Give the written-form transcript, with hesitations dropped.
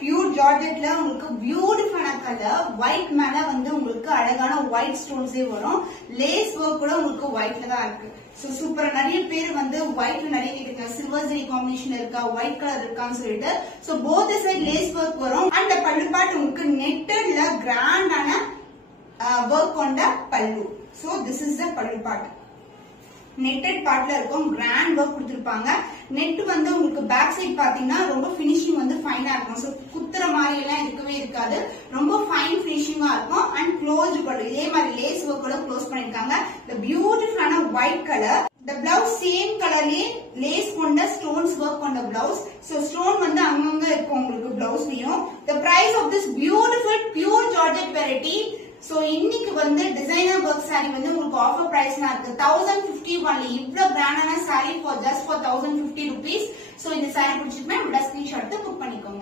Pure ஜார்ஜெட்ல உங்களுக்கு பியூட்டிஃபுல்லான colour. White மேல வந்து உங்களுக்கு அழகான ஒயிட் ஸ்டோன்ஸே வரும். லேஸ் ஒர்க் கூட உங்களுக்கு ஒயிட்ல தான் இருக்கு. சூப்பர். நிறைய பேர் வந்து ஒயிட்ல நிறைய கேட்டுங்க, சில்வர் ஜெரி காம்பினேஷன் இருக்கா, ஒயிட் கலர் இருக்கான்னு சொல்லிட்டு. So both side lace work வரும். அண்ட் பல்லு பார்ட் உங்களுக்கு நெட்டட்ல கிராண்டான ஒர்க் கொண்ட பல்லு. சோ திஸ் இஸ் த பல்லு பார்ட். நெட்டட் பார்ட்ல இருக்கும், கிராண்ட் ஒர்க் கொடுத்திருப்பாங்க. நெட் வந்து உங்களுக்கு பேக் சைட் பாத்தீங்கன்னா ரொம்ப பினிஷிங் வந்து ஃபைனா இருக்கும். சோ குத்துற மாதிரி எல்லாம் இருக்கவே இருக்காது, ரொம்ப ஃபைன் பினிஷிங்கா இருக்கும். அண்ட் க்ளோஸ் பல்லு இதே மாதிரி லேஸ் ஒர்க்கோட க்ளோஸ் பண்ணிருக்காங்க. இந்த பியூட்டிஃபுல்லான ஒயிட் கலர். இந்த பிளவுஸ் சேம் கலர்லயே லேஸ் கொண்ட ஸ்டோன்ஸ் ஒர்க் கொண்ட பிளவுஸ். சோ ஸ்டோன் வந்து அங்கங்க இருக்கும் உங்களுக்கு பிளவுஸ்லயும். The price of this beautiful pure georgette variety. So இன்னைக்கு வந்து டிசைனர் ஒர்க் சாரி வந்து உங்களுக்கு ஆஃபர் பிரைஸ்னா இருக்கு 1050 only. இவ்வளவு கிராண்டான sorry for just for 1050 rupees. So இந்த சாரி பிடிச்சிருந்தா உங்களோட ஸ்கிரீன்ஷாட் புக் பண்ணிக்கோங்க.